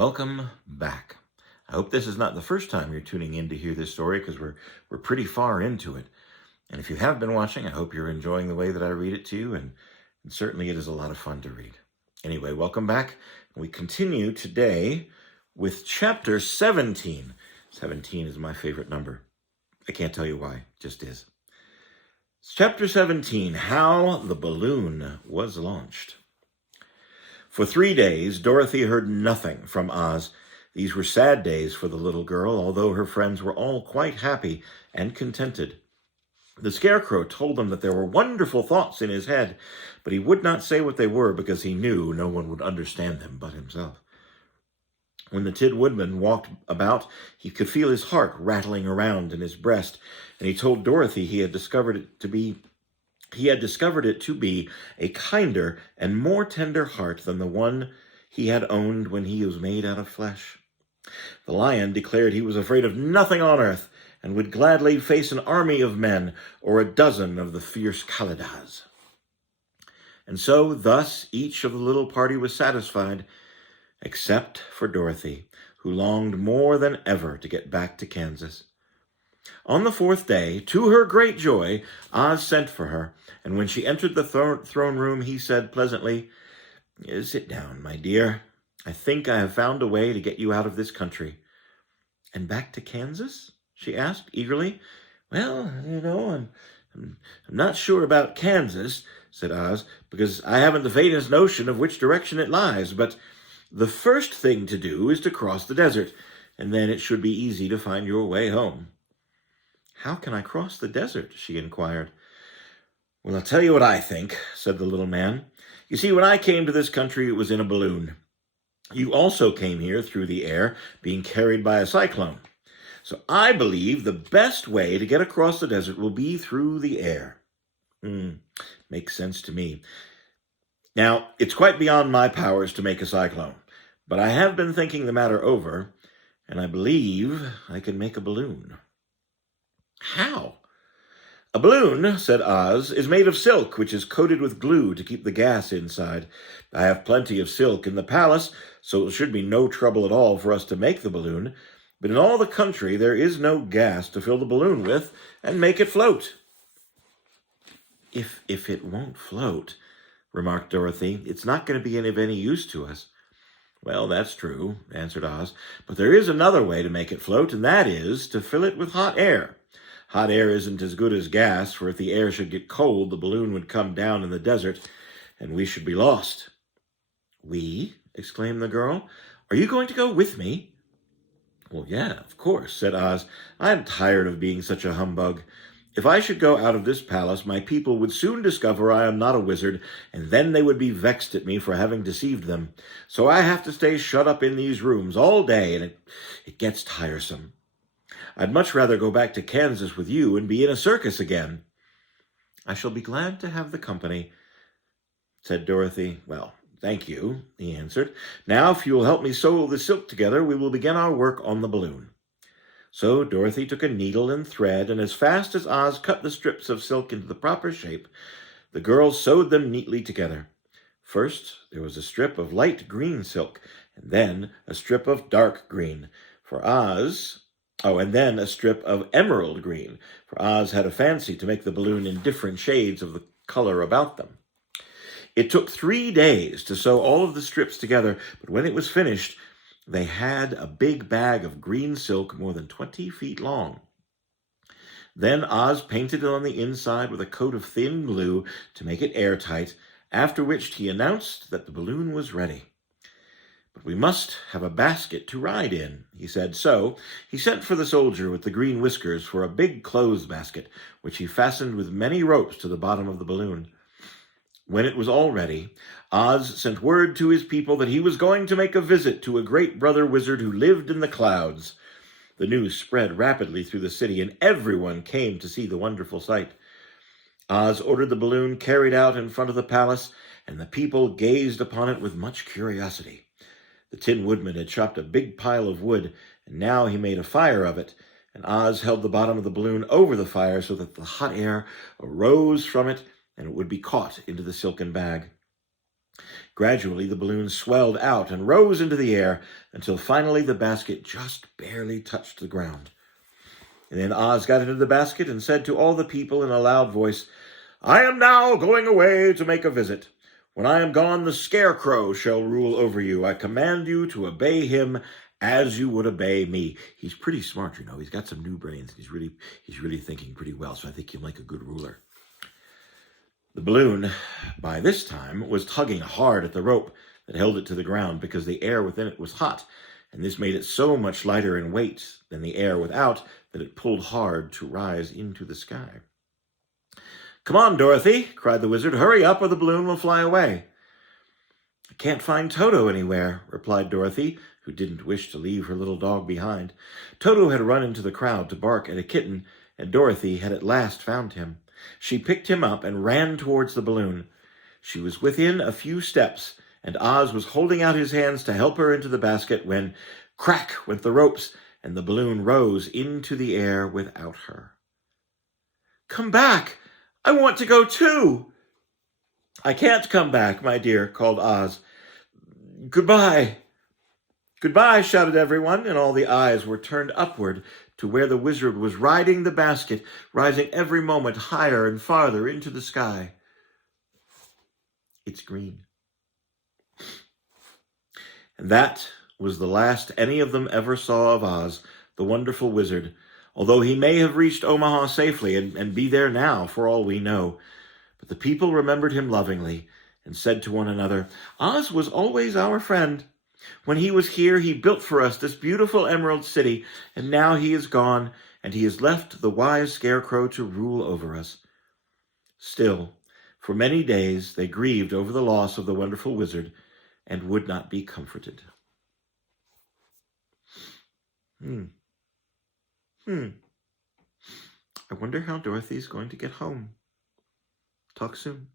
Welcome back. I hope this is not the first time you're tuning in to hear this story because we're pretty far into it. And if you have been watching, I hope you're enjoying the way that I read it to you, and certainly it is a lot of fun to read. Anyway, welcome back. We continue today with chapter 17. 17 is my favorite number. I can't tell you why, it just is. It's chapter 17, How the Balloon Was Launched. For 3 days, Dorothy heard nothing from Oz. These were sad days for the little girl, although her friends were all quite happy and contented. The Scarecrow told them that there were wonderful thoughts in his head, but he would not say what they were because he knew no one would understand them but himself. When the Tin Woodman walked about, he could feel his heart rattling around in his breast, and he told Dorothy he had discovered it to be a kinder and more tender heart than the one he had owned when he was made out of flesh. The Lion declared he was afraid of nothing on earth and would gladly face an army of men or a dozen of the fierce Kalidahs. And so, thus, each of the little party was satisfied, except for Dorothy, who longed more than ever to get back to Kansas. On the 4th day, to her great joy, Oz sent for her, and when she entered the throne room, he said pleasantly, "Sit down, my dear. I think I have found a way to get you out of this country." "And back to Kansas?" she asked eagerly. "Well, I'm not sure about Kansas," said Oz, "because I haven't the faintest notion of which direction it lies, but the first thing to do is to cross the desert, and then it should be easy to find your way home." "How can I cross the desert?" she inquired. "Well, I'll tell you what I think," said the little man. "You see, when I came to this country, it was in a balloon. You also came here through the air, being carried by a cyclone. So I believe the best way to get across the desert will be through the air." Makes sense to me. Now, it's quite beyond my powers to make a cyclone, but I have been thinking the matter over, and I believe I can make a balloon. "How?" "A balloon," said Oz, "is made of silk, which is coated with glue to keep the gas inside. I have plenty of silk in the palace, so it should be no trouble at all for us to make the balloon. But in all the country, there is no gas to fill the balloon with and make it float." If it won't float," remarked Dorothy, "it's not going to be of any use to us." "Well, that's true," answered Oz, "but there is another way to make it float, and that is to fill it with hot air. Hot air isn't as good as gas, for if the air should get cold, the balloon would come down in the desert, and we should be lost." "We?" exclaimed the girl. "Are you going to go with me?" "Well, yeah, of course," said Oz. "I'm tired of being such a humbug. If I should go out of this palace, my people would soon discover I am not a wizard, and then they would be vexed at me for having deceived them. So I have to stay shut up in these rooms all day, and it gets tiresome. I'd much rather go back to Kansas with you and be in a circus again." "I shall be glad to have the company," said Dorothy. "Well, thank you," he answered. "Now, if you will help me sew the silk together, we will begin our work on the balloon." So Dorothy took a needle and thread, and as fast as Oz cut the strips of silk into the proper shape, the girls sewed them neatly together. First, there was a strip of light green silk, and then a strip of dark green and then a strip of emerald green, for Oz had a fancy to make the balloon in different shades of the color about them. It took 3 days to sew all of the strips together, but when it was finished, they had a big bag of green silk more than 20 feet long. Then Oz painted it on the inside with a coat of thin glue to make it airtight, after which he announced that the balloon was ready. "But we must have a basket to ride in," he said. So he sent for the soldier with the green whiskers for a big clothes basket, which he fastened with many ropes to the bottom of the balloon. When it was all ready, Oz sent word to his people that he was going to make a visit to a great brother wizard who lived in the clouds. The news spread rapidly through the city, and everyone came to see the wonderful sight. Oz ordered the balloon carried out in front of the palace, and the people gazed upon it with much curiosity. The Tin Woodman had chopped a big pile of wood, and now he made a fire of it, and Oz held the bottom of the balloon over the fire so that the hot air arose from it, and it would be caught into the silken bag. Gradually, the balloon swelled out and rose into the air until finally the basket just barely touched the ground. And then Oz got into the basket and said to all the people in a loud voice, "I am now going away to make a visit. When I am gone, the Scarecrow shall rule over you. I command you to obey him as you would obey me." He's pretty smart, you know. He's got some new brains. He's really thinking pretty well, so I think he'll make a good ruler. The balloon, by this time, was tugging hard at the rope that held it to the ground because the air within it was hot, and this made it so much lighter in weight than the air without that it pulled hard to rise into the sky. "Come on, Dorothy," cried the wizard. "Hurry up or the balloon will fly away." "I can't find Toto anywhere," replied Dorothy, who didn't wish to leave her little dog behind. Toto had run into the crowd to bark at a kitten, and Dorothy had at last found him. She picked him up and ran towards the balloon. She was within a few steps, and Oz was holding out his hands to help her into the basket when crack went the ropes, and the balloon rose into the air without her. "Come back! I want to go too!" "I can't come back, my dear," called Oz. "Goodbye." "Goodbye," shouted everyone, and all the eyes were turned upward to where the wizard was riding the basket, rising every moment higher and farther into the sky. It's green. And that was the last any of them ever saw of Oz, the wonderful wizard, although he may have reached Omaha safely and be there now, for all we know. But the people remembered him lovingly and said to one another, "Oz was always our friend. When he was here, he built for us this beautiful Emerald City, and now he is gone, and he has left the wise Scarecrow to rule over us." Still, for many days they grieved over the loss of the wonderful wizard and would not be comforted. I wonder how Dorothy's going to get home. Talk soon.